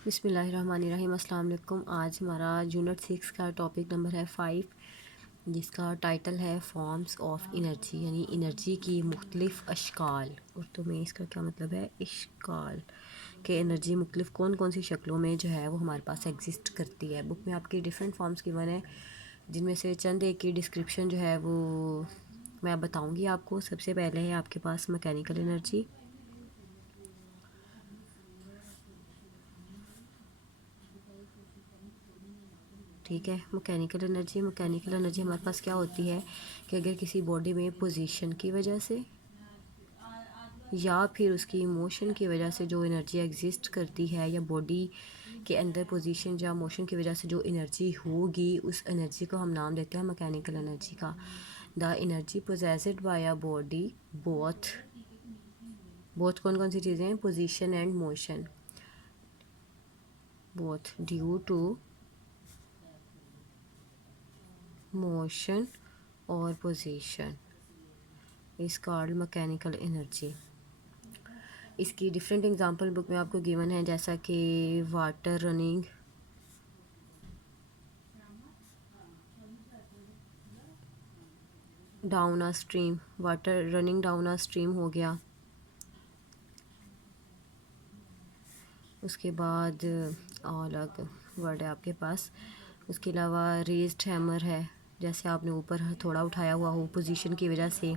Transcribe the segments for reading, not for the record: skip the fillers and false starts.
बिस्मिल्लाहिर्रहमानिर्रहीम। अस्सलाम वालेकुम। आज हमारा यूनिट 6 का टॉपिक नंबर है 5, जिसका टाइटल है फॉर्म्स ऑफ एनर्जी, यानी एनर्जी की मुख्तलिफ़ अशकाल। उर्दू में इसका क्या मतलब है? इश्काल के एनर्जी मुख्तलिफ़ कौन कौन सी शक्लों में जो है वो हमारे पास एग्जिस्ट करती है। बुक में आपकी डिफरेंट फॉर्म्स गिवन है, जिनमें से चंद एक की डिस्क्रिप्शन जो है वो मैं बताऊँगी आपको। सबसे पहले है आपके पास मैकेनिकल एनर्जी। ठीक है, मैकेनिकल एनर्जी हमारे पास क्या होती है कि अगर किसी बॉडी में पोजीशन की वजह से या फिर उसकी मोशन की वजह से जो एनर्जी एग्जिस्ट करती है, या बॉडी के अंदर पोजीशन या मोशन की वजह से जो एनर्जी होगी, उस एनर्जी को हम नाम देते हैं मैकेनिकल एनर्जी का। The energy possessed by a body both both कौन कौन सी चीज़ें हैं? Position and motion. Both due to motion और position is called mechanical energy. इसकी डिफरेंट एग्जांपल बुक में आपको गिवन है, जैसा कि water running down a stream, water running down a stream हो गया। उसके बाद और अलग वर्ड है आपके पास। उसके अलावा रेज्ड हैमर है, जैसे आपने ऊपर थोड़ा उठाया हुआ हो पोजीशन की वजह से,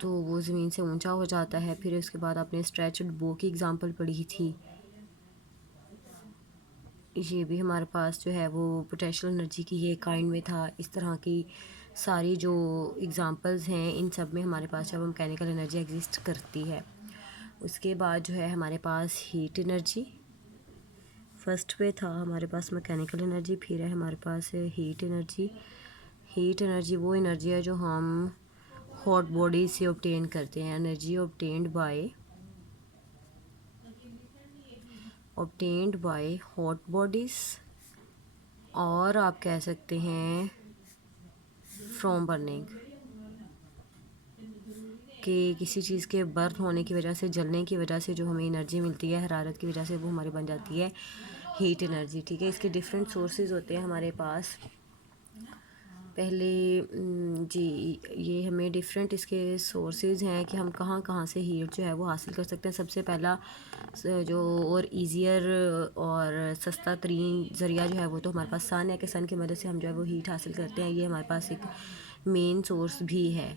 तो वो ज़मीन से ऊंचा हो जाता है। फिर उसके बाद आपने स्ट्रेच्ड बो की एग्जांपल पढ़ी थी। ये भी हमारे पास जो है वो पोटेंशियल एनर्जी की ये काइंड में था। इस तरह की सारी जो एग्जांपल्स हैं, इन सब में हमारे पास जब मैकेनिकल एनर्जी एग्जिस्ट करती है। उसके बाद जो है हमारे पास हीट एनर्जी। फर्स्ट पे था हमारे पास मैकेनिकल एनर्जी, फिर है हमारे पास हीट एनर्जी। हीट एनर्जी वो एनर्जी है जो हम हॉट बॉडी से ऑब्टेन करते हैं। Energy obtained by hot bodies, और आप कह सकते हैं फ्रॉम बर्निंग, कि किसी चीज़ के बर्न होने की वजह से, जलने की वजह से जो हमें एनर्जी मिलती है हरारत की वजह से, वो हमारी बन जाती है हीट एनर्जी। ठीक है, इसके डिफरेंट सोर्सेज होते हैं हमारे पास। पहले जी, ये हमें डिफरेंट इसके सोर्सेज हैं कि हम कहाँ कहाँ से हीट जो है वो हासिल कर सकते हैं। सबसे पहला जो और ईज़ियर और सस्ता तरीन ज़रिया जो है वो तो हमारे पास सन है, कि सन की मदद से हम जो है वो हीट हासिल करते हैं। ये हमारे पास एक मेन सोर्स भी है।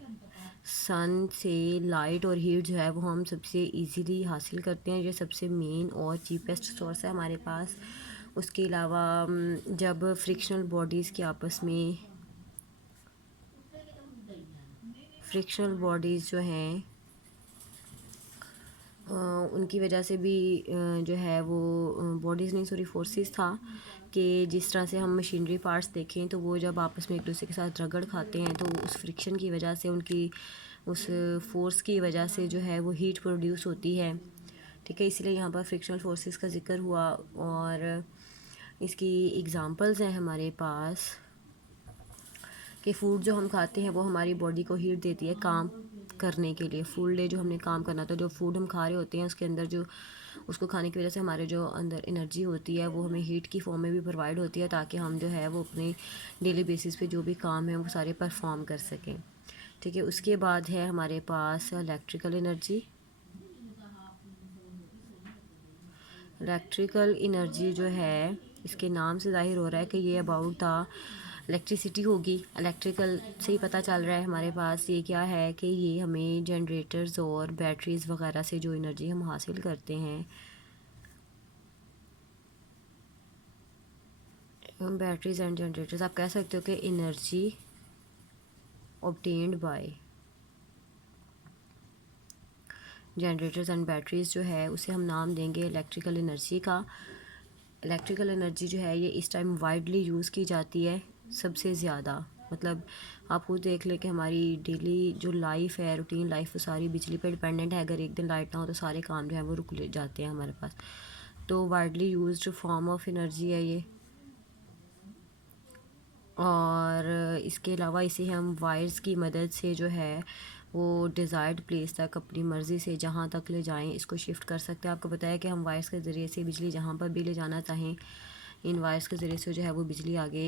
सन से लाइट और हीट जो है वो हम सबसे इजीली हासिल करते हैं। ये सबसे मेन और चीपेस्ट सोर्स है हमारे पास। उसके अलावा जब फ्रिक्शनल बॉडीज़ के आपस में फ्रिक्शनल बॉडीज़ जो हैं उनकी वजह से भी जो है वो बॉडीज़ नहीं, सॉरी, फोर्सेस था, कि जिस तरह से हम मशीनरी पार्ट्स देखें तो वो जब आपस में एक दूसरे के साथ रगड़ खाते हैं तो उस फ्रिक्शन की वजह से, उनकी उस फोर्स की वजह से जो है वो हीट प्रोड्यूस होती है। ठीक है, इसलिए यहाँ पर फ्रिक्शनल फोर्सेस का जिक्र हुआ। और इसकी एग्ज़ाम्पल्स हैं हमारे पास कि फ़ूड जो हम खाते हैं वो हमारी बॉडी को हीट देती है काम करने के लिए। फुल डे जो हमने काम करना था, जो फूड हम खा रहे होते हैं उसके अंदर जो उसको खाने की वजह से हमारे जो अंदर एनर्जी होती है वो हमें हीट की फॉर्म में भी प्रोवाइड होती है, ताकि हम जो है वो अपने डेली बेसिस पे जो भी काम है वो सारे परफॉर्म कर सकें। ठीक है, उसके बाद है हमारे पास इलेक्ट्रिकल एनर्जी। इलेक्ट्रिकल एनर्जी जो है, इसके नाम से ज़ाहिर हो रहा है कि ये अबाउट द इलेक्ट्रिसिटी होगी। इलेक्ट्रिकल से ही पता चल रहा है हमारे पास। ये क्या है कि ये हमें जनरेटर्स और बैटरीज़ वगैरह से जो एनर्जी हम हासिल करते हैं, बैटरीज़ एंड जनरेटर्स, आप कह सकते हो कि energy obtained by generators and batteries जो है उसे हम नाम देंगे इलेक्ट्रिकल एनर्जी का। इलेक्ट्रिकल एनर्जी जो है ये इस टाइम वाइडली यूज़ की जाती है सबसे ज़्यादा। मतलब आप खुद देख लें कि हमारी डेली जो लाइफ है, रूटीन लाइफ, वो सारी बिजली पे डिपेंडेंट है। अगर एक दिन लाइट ना हो तो सारे काम जो है वो रुक जाते हैं हमारे पास। तो widely used form of energy है ये। और इसके अलावा इसे हम वायर्स की मदद से जो है वो डिज़ायर्ड प्लेस तक अपनी मर्ज़ी से जहाँ तक ले जाएं इसको शिफ्ट कर सकते हैं। आपको बताया कि हम वायर्स के ज़रिए से बिजली जहाँ पर भी ले जाना चाहें इन वायर्स के ज़रिए से जो है वो बिजली आगे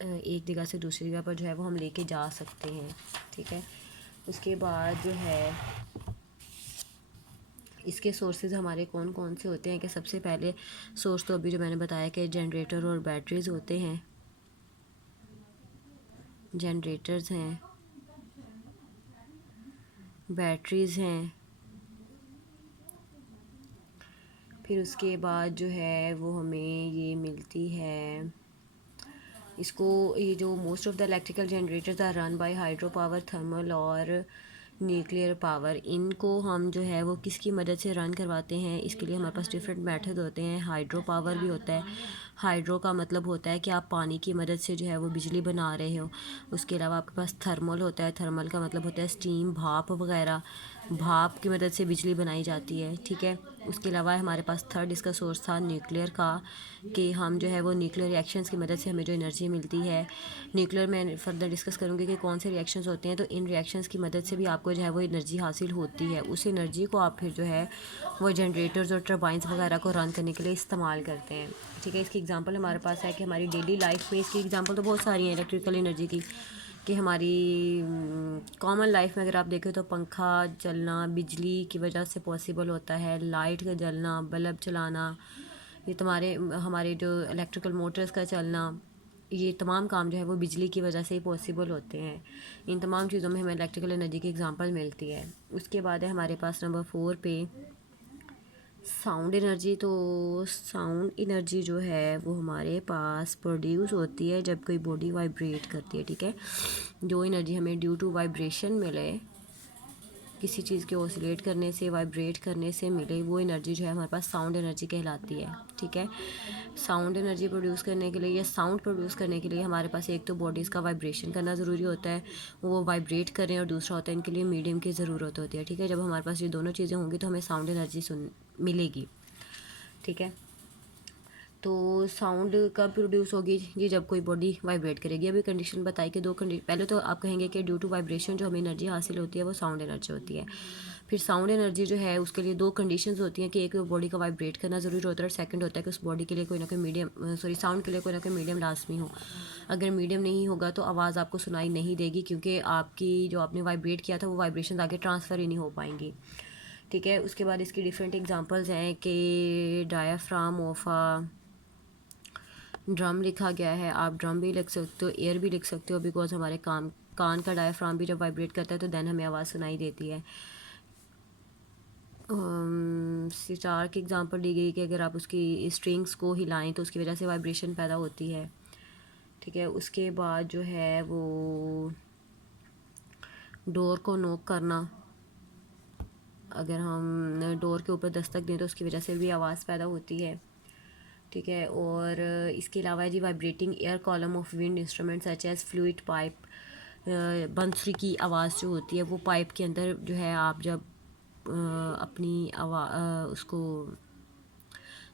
एक जगह से दूसरी जगह पर जो है वो हम लेके जा सकते हैं। ठीक है, उसके बाद जो है इसके सोर्सेज हमारे कौन कौन से होते हैं कि सबसे पहले सोर्स तो अभी जो मैंने बताया कि जनरेटर और बैटरीज़ होते हैं। जनरेटर्स हैं, बैटरीज़ हैं, फिर उसके बाद जो है वो हमें ये मिलती है इसको ये जो most of the electrical generators are run by hydro power, thermal और न्यूक्लियर पावर। इनको हम जो है वो किसकी मदद से रन करवाते हैं, इसके लिए हमारे पास डिफरेंट मेथड होते हैं। हाइड्रो पावर भी होता है। हाइड्रो का मतलब होता है कि आप पानी की मदद से जो है वो बिजली बना रहे हो। उसके अलावा आपके पास थर्मल होता है। थर्मल का मतलब होता है स्टीम, भाप वगैरह, भाप की मदद से बिजली बनाई जाती है। ठीक है, उसके अलावा हमारे पास थर्ड इसका सोर्स था न्यूक्लियर का, कि हम जो है वो न्यूक्लियर रिएक्शंस की मदद से हमें जो एनर्जी मिलती है। न्यूक्लियर में फर्दर डिस्कस करूँगी कि कौन से रिएक्शंस होते हैं, तो इन रिएक्शंस की मदद से भी आपको जो है वो एनर्जी हासिल होती है। उस एनर्जी को आप फिर जो है वो जनरेटर्स और टर्बाइंस वगैरह को रन करने के लिए इस्तेमाल करते हैं। ठीक है, इसकी एग्जांपल हमारे पास है कि हमारी डेली लाइफ में इसकी एग्जांपल तो बहुत सारी हैं इलेक्ट्रिकल एनर्जी की, कि हमारी कॉमन लाइफ में अगर आप देखें तो पंखा चलना बिजली की वजह से पॉसिबल होता है। लाइट का जलना, बल्ब चलाना, ये तुम्हारे हमारे जो इलेक्ट्रिकल मोटर्स का चलना, ये तमाम काम जो है वो बिजली की वजह से ही पॉसिबल होते हैं। इन तमाम चीज़ों में हमें इलेक्ट्रिकल एनर्जी की एग्जांपल मिलती है। उसके बाद है हमारे पास नंबर 4 पे साउंड एनर्जी। तो साउंड एनर्जी जो है वो हमारे पास प्रोड्यूस होती है जब कोई बॉडी वाइब्रेट करती है। ठीक है, जो एनर्जी हमें ड्यू टू वाइब्रेशन मिले, किसी चीज़ के ऑसिलेट करने से, वाइब्रेट करने से मिले, वो एनर्जी जो है हमारे पास साउंड एनर्जी कहलाती है। ठीक है, साउंड एनर्जी प्रोड्यूस करने के लिए या साउंड प्रोड्यूस करने के लिए हमारे पास एक तो बॉडीज़ का वाइब्रेशन करना ज़रूरी होता है, वो वाइब्रेट करें, और दूसरा होता है इनके लिए मीडियम की ज़रूरत होती है। ठीक है, जब हमारे पास ये दोनों चीज़ें होंगी तो हमें साउंड एनर्जी मिलेगी। ठीक है, तो साउंड कब प्रोड्यूस होगी जी, जब कोई बॉडी वाइब्रेट करेगी। अभी कंडीशन बताई कि पहले तो आप कहेंगे कि ड्यू टू वाइब्रेशन जो हमें एनर्जी हासिल होती है वो साउंड एनर्जी होती है। फिर साउंड एनर्जी जो है उसके लिए दो कंडीशंस होती हैं कि एक बॉडी का वाइब्रेट करना ज़रूरी होता है, और सेकंड होता है कि उस बॉडी के लिए कोई ना कोई साउंड के लिए कोई ना कोई मीडियम लाजमी हो। अगर मीडियम नहीं होगा तो आवाज़ आपको सुनाई नहीं देगी, क्योंकि आपकी जो आपने वाइब्रेट किया था वो वाइब्रेशन आगे ट्रांसफ़र ही नहीं हो पाएंगी। ठीक है, उसके बाद इसकी डिफरेंट एग्जांपल्स हैं कि डायाफ्राम ऑफ ड्रम लिखा गया है। आप ड्रम भी लिख सकते हो, एयर भी लिख सकते हो, बिकॉज हमारे कान का डायाफ्राम भी जब वाइब्रेट करता है तो देन हमें आवाज़ सुनाई देती है। सितार की एग्जांपल दी गई कि अगर आप उसकी स्ट्रिंग्स को हिलाएं तो उसकी वजह से वाइब्रेशन पैदा होती है। ठीक है, उसके बाद जो है वो डोर को नॉक करना, अगर हम डोर के ऊपर दस्तक दें तो उसकी वजह से भी आवाज़ पैदा होती है। ठीक है, और इसके अलावा जी vibrating air column of wind instrument such as flute pipe, बंसरी की आवाज़ जो होती है वो पाइप के अंदर जो है आप जब अपनी उसको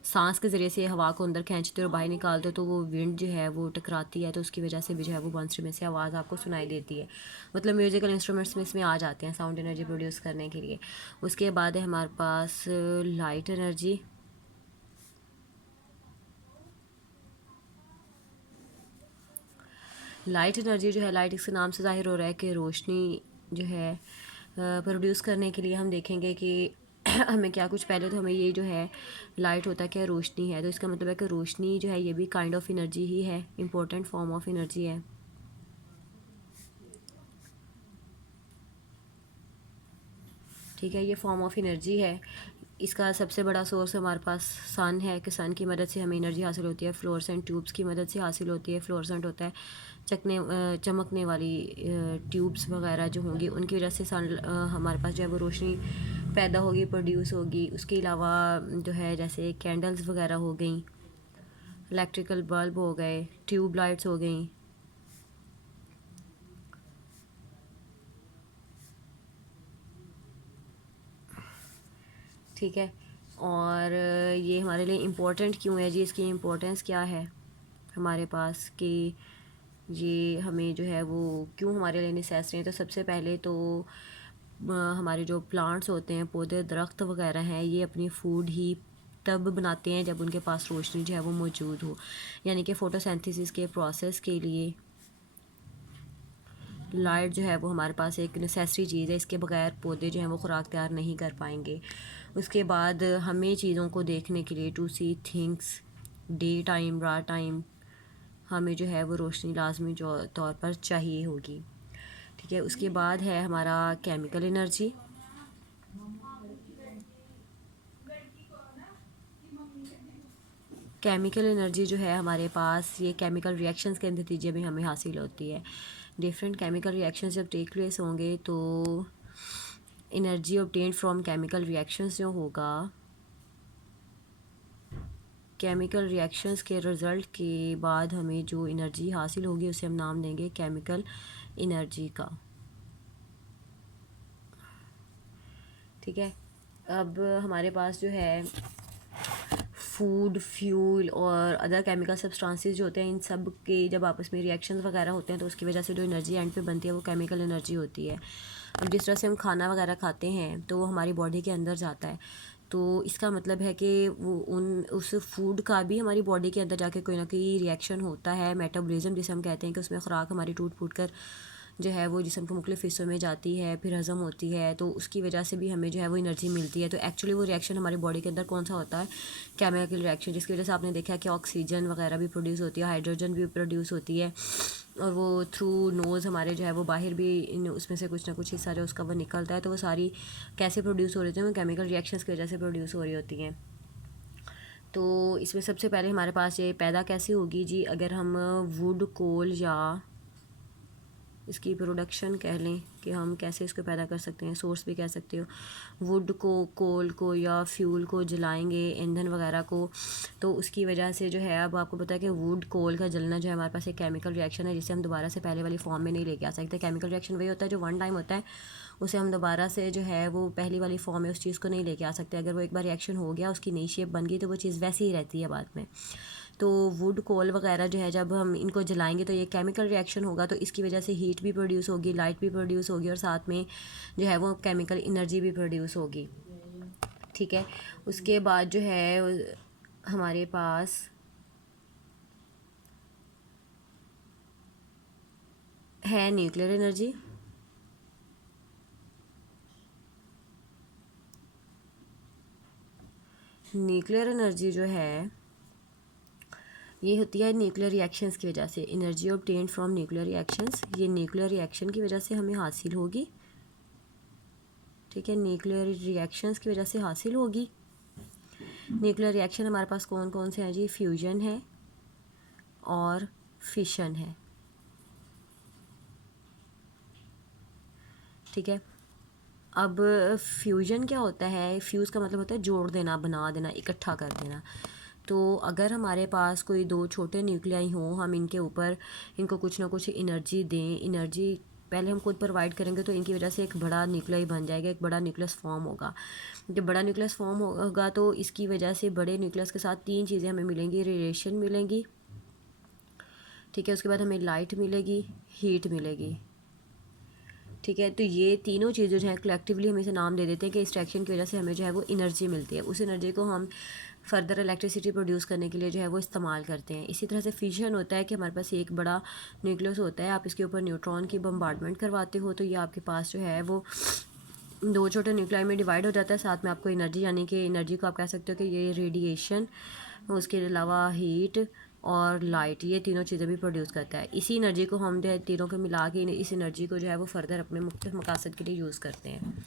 सांस के ज़रिए से हवा को अंदर खींचते हो और बाहर निकालते हो तो वो विंड जो है वो टकराती है, तो उसकी वजह से भी जो है वो बंसरी में से आवाज़ आपको सुनाई देती है। मतलब म्यूज़िकल इंस्ट्रूमेंट्स में इसमें आ जाते हैं साउंड एनर्जी प्रोड्यूस करने के लिए। उसके बाद है हमारे पास लाइट एनर्जी। लाइट एनर्जी जो है, लाइट इसके नाम से ज़ाहिर हो रहा है कि रोशनी जो है प्रोड्यूस करने के लिए हम देखेंगे कि हमें क्या कुछ, पहले तो हमें ये जो है लाइट होता है क्या, रोशनी है, तो इसका मतलब है कि रोशनी जो है ये भी काइंड ऑफ एनर्जी ही है, इम्पोर्टेंट फॉर्म ऑफ एनर्जी है। ठीक है, ये फॉर्म ऑफ एनर्जी है। इसका सबसे बड़ा सोर्स हमारे पास सन है, कि सन की मदद से हमें एनर्जी हासिल होती है। फ्लोरेसेंट ट्यूब्स की मदद से हासिल होती है। फ्लोरेसेंट होता है चमकने वाली ट्यूब्स वगैरह जो होंगी उनकी वजह से सन हमारे पास जो है वो रोशनी पैदा होगी, प्रोड्यूस होगी। उसके अलावा जो है जैसे कैंडल्स वगैरह हो गई, इलेक्ट्रिकल बल्ब हो गए, ट्यूब लाइट्स हो गई। ठीक है, और ये हमारे लिए इम्पोर्टेंट क्यों है जी, इसकी इम्पोर्टेंस क्या है हमारे पास, कि ये हमें जो है वो क्यों हमारे लिए नेसेसरी है। तो सबसे पहले तो हमारे जो प्लांट्स होते हैं, पौधे दरख्त वगैरह हैं, ये अपनी फूड ही तब बनाते हैं जब उनके पास रोशनी जो है वो मौजूद हो, यानी कि फ़ोटोसिंथेसिस के प्रोसेस के लिए लाइट जो है वो हमारे पास एक नेसेसरी चीज़ है। इसके बगैर पौधे जो हैं वो खुराक तैयार नहीं कर पाएंगे। उसके बाद हमें चीज़ों को देखने के लिए, to see things, day time रात टाइम, हमें जो है वो रोशनी लाजमी जो तौर पर चाहिए होगी। ठीक है, उसके बाद है हमारा केमिकल एनर्जी। केमिकल एनर्जी जो है हमारे पास, ये केमिकल रिएक्शंस के नतीजे में हमें हासिल होती है। डिफरेंट केमिकल रिएक्शंस जब टेक प्लेस होंगे तो energy obtained from chemical reactions जो होगा, केमिकल रिएक्शंस के रिज़ल्ट के बाद हमें जो एनर्जी हासिल होगी उसे हम नाम देंगे केमिकल एनर्जी का। ठीक है, अब हमारे पास जो है फूड, फ्यूल और अदर केमिकल सब्सटेंसेस जो होते हैं, इन सब के जब आपस में रिएक्शंस वगैरह होते हैं तो उसकी वजह से जो एनर्जी एंड पे बनती है वो केमिकल एनर्जी होती है। अब जिस तरह से हम खाना वगैरह खाते हैं तो वो हमारी बॉडी के अंदर जाता है, तो इसका मतलब है कि वो उस फूड का भी हमारी बॉडी के अंदर जाके कोई ना कोई रिएक्शन होता है, मेटाबॉलिज्म जिसे हम कहते हैं, कि उसमें खुराक हमारी टूट फूट कर जो है वो जिस्म के मुख्तलिफ़ हिस्सों में जाती है, फिर हज़म होती है, तो उसकी वजह से भी हमें जो है वो एनर्जी मिलती है। तो एक्चुअली वो रिएक्शन हमारी बॉडी के अंदर कौन सा होता है, केमिकल रिएक्शन, जिसकी वजह से आपने देखा कि ऑक्सीजन वगैरह भी प्रोड्यूस होती है, हाइड्रोजन भी प्रोड्यूस होती है, और वो थ्रू नोज़ हमारे जो है वो बाहर भी उसमें से कुछ ना कुछ हिस्सा जो उसका वो निकलता है। तो वो सारी कैसे प्रोड्यूस हो रही है, वो केमिकल रिएक्शंस की वजह से प्रोड्यूस हो रही होती हैं। तो इसमें सबसे पहले हमारे पास ये पैदा कैसे होगी जी, अगर हम वुड, कोल या इसकी प्रोडक्शन कह लें कि हम कैसे इसको पैदा कर सकते हैं, सोर्स भी कह सकते हो, वुड को, कोल को या फ्यूल को जलाएंगे, ईंधन वगैरह को, तो उसकी वजह से जो है, अब आपको पता है कि वुड, कोल का जलना जो है हमारे पास एक केमिकल रिएक्शन है जिसे हम दोबारा से पहले वाली फॉर्म में नहीं लेके आ सकते। केमिकल रिएक्शन वही होता है जो वन टाइम होता है, उसे हम दोबारा से जो है वो पहली वाली फॉर्म में उस चीज़ को नहीं लेके आ सकते। अगर वो एक बार रिएक्शन हो गया, उसकी नई शेप बन गई, तो वो चीज़ वैसी ही रहती है बाद में। तो वुड, कोल वगैरह जो है जब हम इनको जलाएंगे तो ये केमिकल रिएक्शन होगा, तो इसकी वजह से हीट भी प्रोड्यूस होगी, लाइट भी प्रोड्यूस होगी, और साथ में जो है वो केमिकल एनर्जी भी प्रोड्यूस होगी। ठीक है, उसके बाद जो है हमारे पास है न्यूक्लियर एनर्जी। न्यूक्लियर एनर्जी जो है ये होती है न्यूक्लियर रिएक्शंस की वजह से, energy obtained from nuclear reactions, ये न्यूक्लियर रिएक्शन की वजह से हमें हासिल होगी। ठीक है, न्यूक्लियर रिएक्शंस की वजह से हासिल होगी। न्यूक्लियर रिएक्शन हमारे पास कौन कौन से हैं जी, फ्यूजन है और फिशन है। ठीक है, अब फ्यूजन क्या होता है, फ्यूज़ का मतलब होता है जोड़ देना, बना देना, इकट्ठा कर देना। तो अगर हमारे पास कोई दो छोटे न्यूक्लियाई हों, हम इनके ऊपर इनको कुछ ना कुछ एनर्जी दें, एनर्जी पहले हम खुद प्रोवाइड करेंगे तो इनकी वजह से एक बड़ा न्यूक्लियाई बन जाएगा, एक बड़ा न्यूक्लियस फॉर्म होगा। जब बड़ा न्यूक्लियस फॉर्म होगा तो इसकी वजह से बड़े न्यूक्लियस के साथ तीन चीज़ें हमें मिलेंगी, रेडिएशन मिलेंगी, ठीक है, उसके बाद हमें लाइट मिलेगी, हीट मिलेगी। ठीक है, तो ये तीनों चीज़ें जो हैं कलेक्टिवली हम इसे नाम दे देते हैं कि इस रिएक्शन की वजह से हमें जो है वो एनर्जी मिलती है। उस एनर्जी को हम फर्दर इलेक्ट्रिसिटी प्रोड्यूस करने के लिए जो है वो इस्तेमाल करते हैं। इसी तरह से फिशन होता है कि हमारे पास एक बड़ा न्यूक्लियस होता है, आप इसके ऊपर न्यूट्रॉन की बम्बार्डमेंट करवाते हो तो ये आपके पास जो है वो दो छोटे न्यूक्लियाई में डिवाइड हो जाता है, साथ में आपको एनर्जी, यानी कि एनर्जी को आप कह सकते हो कि ये रेडिएशन, उसके अलावा हीट और लाइट, ये तीनों चीज़ें भी प्रोड्यूस करता है। इसी एनर्जी को हम जो है तीनों को मिला के इस एनर्जी को जो है वो फर्दर अपने मुख्तलिफ मकासद के लिए यूज़ करते हैं।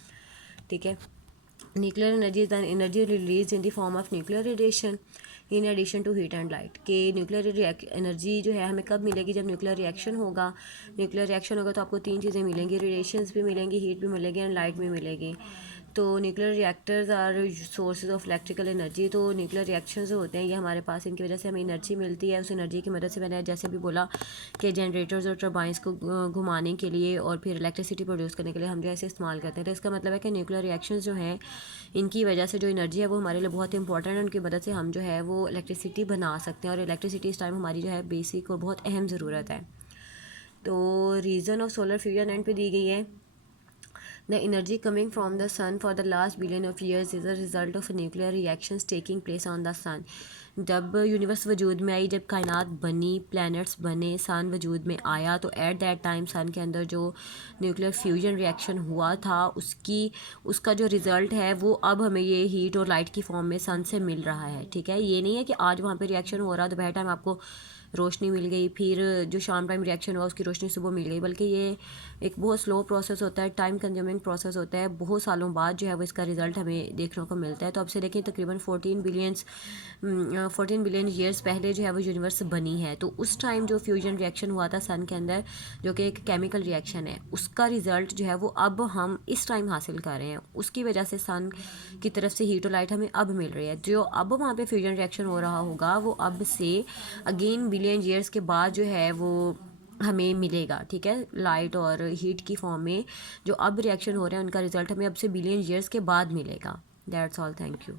ठीक है, nuclear energy is an energy release in the form of nuclear radiation in addition to heat and light. के न्यूक्लियर एनर्जी जो है हमें कब मिलेगी, जब न्यूक्लियर रिएक्शन होगा। न्यूक्लियर रिएक्शन होगा तो आपको तीन चीज़ें मिलेंगी, रेडिएशंस भी मिलेंगी, हीट भी मिलेगी एंड लाइट भी मिलेगी। तो nuclear reactors are sources of electrical energy. तो न्यूक्लियर रिएक्शंस जो होते हैं ये हमारे पास, इनकी वजह से हमें एनर्जी मिलती है। उस एनर्जी की मदद से मैंने जैसे भी बोला कि जनरेटर्स और टर्बाइंस को घुमाने के लिए और फिर इलेक्ट्रिसिटी प्रोड्यूस करने के लिए हम जो ऐसे इस्तेमाल करते हैं। तो इसका मतलब है कि न्यूक्लियर रिएक्शंस जो हैं इनकी वजह से जो एनर्जी है वो हमारे लिए बहुत इंपॉर्टेंट है, उनकी मदद से हम जो है वो इलेक्ट्रिसिटी बना सकते हैं, और इलेक्ट्रिसिटी इस टाइम हमारी जो है बेसिक और बहुत अहम ज़रूरत है। तो reason of solar fusion end पे दी गई है, the energy coming from the sun for the last billion of years is a result of nuclear reactions taking place on the sun. जब यूनिवर्स वजूद में आई, जब कायनात बनी, प्लैनेट्स बने, सन वजूद में आया, तो एट दैट टाइम सन के अंदर जो न्यूक्लियर फ्यूजन रिएक्शन हुआ था उसका जो रिज़ल्ट है वो अब हमें ये हीट और लाइट की फॉर्म में सन से मिल रहा है। ठीक है, ये नहीं है कि आज वहाँ पे रिएक्शन हो रहा दोपहर टाइम आपको रोशनी मिल गई, फिर जो शाम टाइम रिएक्शन हुआ उसकी रोशनी सुबह मिल गई, बल्कि ये एक बहुत स्लो प्रोसेस होता है, टाइम कंज्यूमिंग प्रोसेस होता है। बहुत सालों बाद जो है वो इसका रिज़ल्ट हमें देखने को मिलता है। तो अब से देखें तकरीबन 14 बिलियन ईयर्स पहले जो है वो यूनिवर्स बनी है। तो उस टाइम जो फ्यूजन रिएक्शन हुआ था सन के अंदर, जो कि एक केमिकल रिएक्शन है, उसका रिज़ल्ट जो है वो अब हम इस टाइम हासिल कर रहे हैं। उसकी वजह से सन की तरफ से हीट और लाइट हमें अब मिल रही है। जो अब वहाँ पे फ्यूजन रिएक्शन हो रहा होगा वो अब से अगेन बिलियन ईयर्स के बाद जो है वो हमें मिलेगा। ठीक है, लाइट और हीट की फॉर्म में जो अब रिएक्शन हो रहे हैं उनका रिज़ल्ट हमें अब से बिलियन ईयर्स के बाद मिलेगा। That's all, thank you.